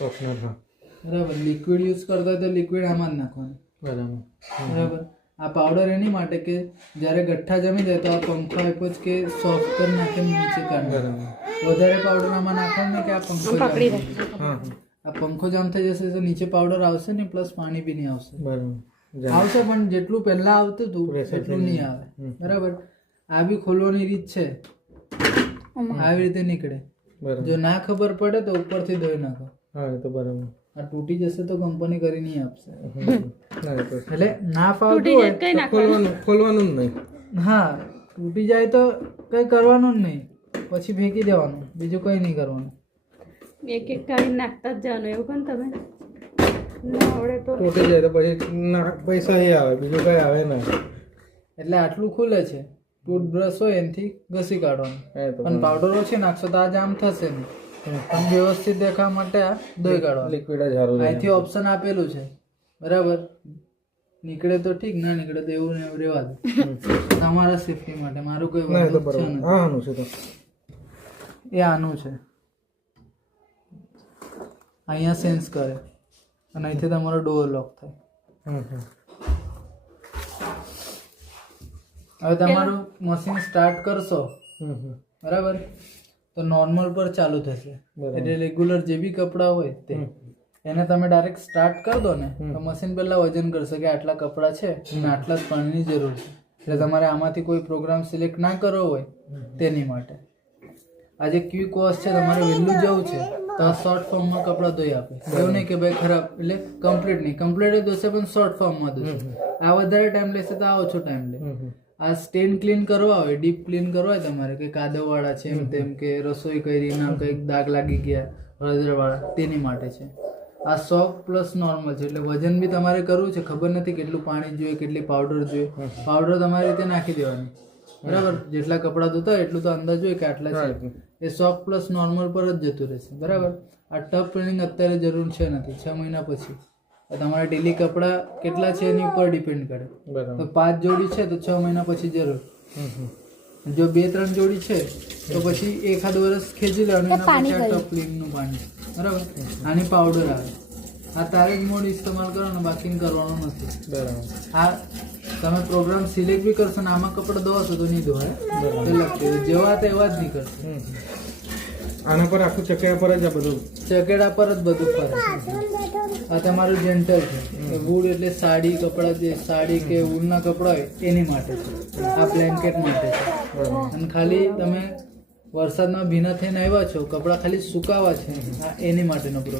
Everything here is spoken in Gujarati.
સોફ્ટનર હા બરાબર. લિક્વિડ યુઝ કરતા હોય તો લિક્વિડ આમાં જ નાખવાનું. બરાબર. આ પાવડર એની માટે કે જ્યારે ગઠ્ઠા જમી જાય તો આ પંખો આપ્યો જ કે સોફ્ટ કરી નાખે નીચે કાઢે. વધારે પાવડર આમાં નાખવાનું નહીં કે આ પંખો પકડી રાખે. આ પંખો જામ થઈ જશે તો નીચે પાવડર આવશે નહીં, પ્લસ પાણી બી નહીં આવશે. આવશે પણ જેટલું પહેલા આવતું હતું એટલું નહીં આવે. બરાબર. આ બી ખોલવાની રીત છે, આવી રીતે નીકળે. જો ના ખબર પડે તો ઉપરથી ધોઈ નાખો. હા તો બરાબર. આ તૂટી જશે તો કંપની કરી નહીં આપશે. એટલે ના ફાવતું હોય ખોલવાનું જ નહીં. હા, તૂટી જાય તો કઈ કરવાનું જ નહીં, પછી ફેંકી દેવાનું, બીજું કઈ નહીં કરવાનું. એક એક કાઢી નાખતા જ જવાનું. એવું પણ તમે ના આવડે તો તૂટી જાય તો પછી પૈસા એ આવે, બીજું કઈ આવે ના. એટલે આટલું ખુલે છે. ટૂથબ્રશ હોય એનાથી ઘસી કાઢવાનું. પણ પાવડર ઓછી નાખશો તો આ જામ થશે નહીં. પણ વ્યવસ્થિત દેખાવા માટે આ ધોઈ કાઢવાનું. લિક્વિડ જ સારું. અહીંથી ઓપ્શન આપેલું છે. બરાબર. નીકળે તો ઠીક, ના નીકળે તો એવું ને એવું રહેવા દે. તમારા સેફટી માટે. મારું કોઈ આનું છે તો એ આનું છે. અહીંયા સેન્સ કરે અને અહીંથી તમારો ડોર લોક થાય. હવે તમારું મશીન સ્ટાર્ટ કરશો બરાબર તો નોર્મલ પર ચાલુ થશે. એટલે રેગ્યુલર જે બી કપડાં હોય તે એને તમે ડાયરેક્ટ સ્ટાર્ટ કરી દો ને તો મશીન પહેલા વજન કરશે કે આટલા કપડાં છે અને આટલા જ પાણીની જરૂર છે. એટલે તમારે આમાંથી કોઈ પ્રોગ્રામ સિલેક્ટ ના કરવો હોય તેની માટે આ જે ક્વિક વોશ છે, તમારે વહેલું જવું છે તો આ શોર્ટ ફોર્મમાં કપડાં ધોઈ આપે. એવું નહીં કે ભાઈ ખરાબ, એટલે કમ્પ્લીટ નહીં, કમ્પ્લીટ ધોશે પણ શોર્ટ ફોર્મમાં ધોશે. આ વધારે ટાઈમ લેશે તો આ ઓછો ટાઈમ લે. આ સ્ટેન ક્લીન કરવા હોય, ડીપ ક્લીન કરવા હોય તમારે કે કાદવવાળા છે એમ તેમ કે રસોઈ કરી ના કંઈક દાગ લાગી ગયા હળદરવાળા, તેની માટે છે. આ સોફ્ટ પ્લસ નોર્મલ છે. એટલે વજન બી તમારે કરવું છે, ખબર નથી કેટલું પાણી જોઈએ, કેટલી પાવડર જોઈએ. પાવડર તમારી રીતે નાખી દેવાની. બરાબર. જેટલા કપડાં ધોતા હોય એટલું તો અંદાજ હોય કે આટલા છે. એ સોફ્ટ પ્લસ નોર્મલ પર જ જતું રહેશે. બરાબર. આ ટફ ટ્રેનિંગ અત્યારે જરૂર છે નથી, 6 મહિના પછી. તમારા ડેલી કપડાં કેટલા છે એની ઉપર ડિપેન્ડ કરે. તો 5 જોડી છે તો 6 મહિના પછી જરૂર. જો 2-3 જોડી છે તો પછી 1-2 વર્ષ ખેંચી લેવાનું. એના પછી આ ટફ ક્લીનનું પાણી. બરાબર. આની પાવડર આવે. આ તારે જ મોડ ઇસ્તેમાલ કરવાનો, બાકી કરવાનું નથી. બરાબર. આ તમે પ્રોગ્રામ સિલેક્ટ બી કરશો ને આમાં કપડાં ધોવાશો તો નહીં ધોવાય. જેવા તો એવા જ નહીં કરશે. આના પર આખું ચકેડા પર જ આ બધું, ચકેડા પર જ બધું ફરે. આ તમારું જેન્ટલ છે. વૂડ એટલે સાડી કપડાં, જે સાડી કે વૂડના કપડાં હોય એની માટે છે. આ બ્લેન્કેટ માટે છે. અને ખાલી તમે વરસાદમાં ભીના થઈને આવ્યા છો, કપડાં ખાલી સુકાવા છે, આ એની માટેનો પ્રોગ્રામ.